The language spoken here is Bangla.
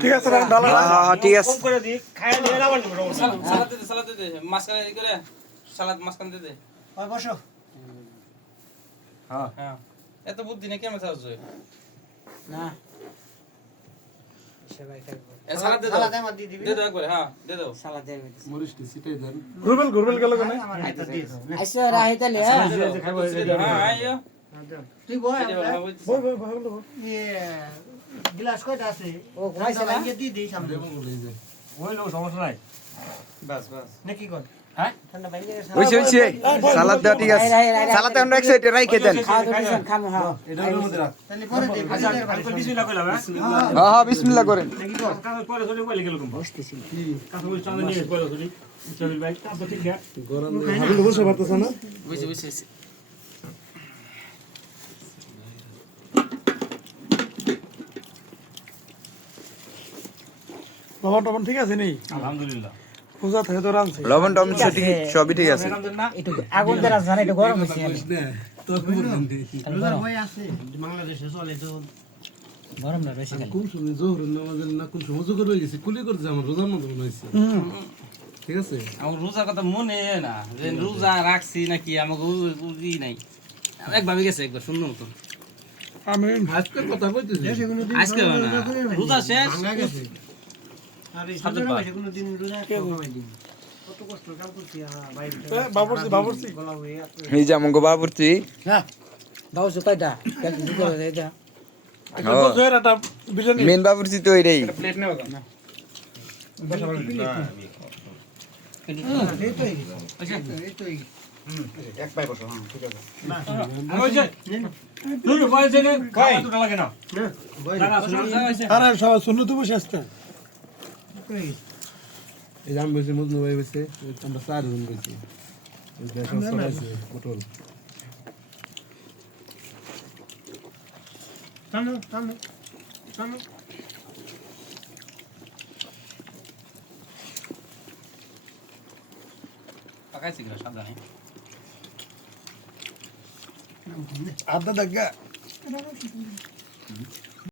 ঠিক আছে ডালা ঠিক আছে কম করে দি খায় নিয়ে না বানি সালাদ দে মাছখানে ই করে সালাদ মাছখানে দে ওই বসো হ্যাঁ এত বুদ্ধি নেই কেমন চাস না এ সালাদ দে দাও সালাদ আমার দিয়ে দিবি দে দাও একবার হ্যাঁ দে দাও সালাদ দেন মরিচটি সিটাই দেন ঘুরবেল গেল কেন আমার হাতে দিয়ে দাও আইসা রাহিতালে হ্যাঁ আইও তুই বয় বই ভালো ইয়ে গ্লাস কয়টা আছে ও ঘুমাইছে না ইয়ে দিয়ে দিই সামনে হইলো সমস্যা নাই বাস বাস নাকি কোন হ্যাঁ ঠান্ডা বাইরে গেছে হইছে সালাদ দেওয়া ঠিক আছে সালাদ আমরা এক সাইডে রাইখে দেন খাওয়া দিছেন খামু হ্যাঁ এটার মধ্যে রাখ তাহলে পরে দে আচ্ছা আঙ্কেল বিসমিল্লাহ কইলাম হ্যাঁ হ্যাঁ হ্যাঁ বিসমিল্লাহ করেন নাকি কোন কাজ পরে চলে কইলে গেল কম বসতেছি কাজ বল চাঁদা নিয়ে পরে চলে চলে ভাই তাপ ঠিক আছে গরম হাবিল বসে পারতেছ না বুঝছি বুঝছি টবন ঠিক আছে নেই আলহামদুলিল্লাহ পূজা থেকে তো রানছে লবণ টম সবই ঠিক আছে একটু আগুন দেরা জানা একটু গরম হইছে রোজার ভয় আছে বাংলাদেশে চলে তো গরম না বেশি খালি কোন সময় জোহরের নামাজের না কোন সময় জোহর হয়ে গেছে কুলি করতে আমার রোজার মতো মনে হয়েছে ঠিক আছে আমার রোজার কথা মনে না যে রোজা রাখছি নাকি আমাকে বুঝি নাই এক ভাবে গেছে একবার সুন্দর মতো আমি আজকে কথা কইতেছি আজকে না রোজা শেষ ভাঙা গেছে আর এই সাদের সাদের পা। মাসে কোনো দিন রোজা কমাই দিন কত কষ্ট কাম করছি বাইরে বাবুর্চি গলা হয়ে আছে এই যে আমগো বাবুর্চি না দাও সুতাইটা কেন দিতে হবে এটা একটা তো জয়ের একটা বিরিয়ানি মেন বাবুর্চি তো এটাই প্লেট নেও না এই তো এই তো এক পাই বসো হ্যাঁ ঠিক আছে ওই যে তুই বল যে খাওয়া তো লাগে না না না শুনো আরে সবাই শুনো তো বসে আসতে এই এই জাম বসে মজনু ভাই বসে আমরা চারজন বসে দেখো সবাই পটল টানো টানো টানো পাকাইছি কিনা সাদা নেই আদা দেখা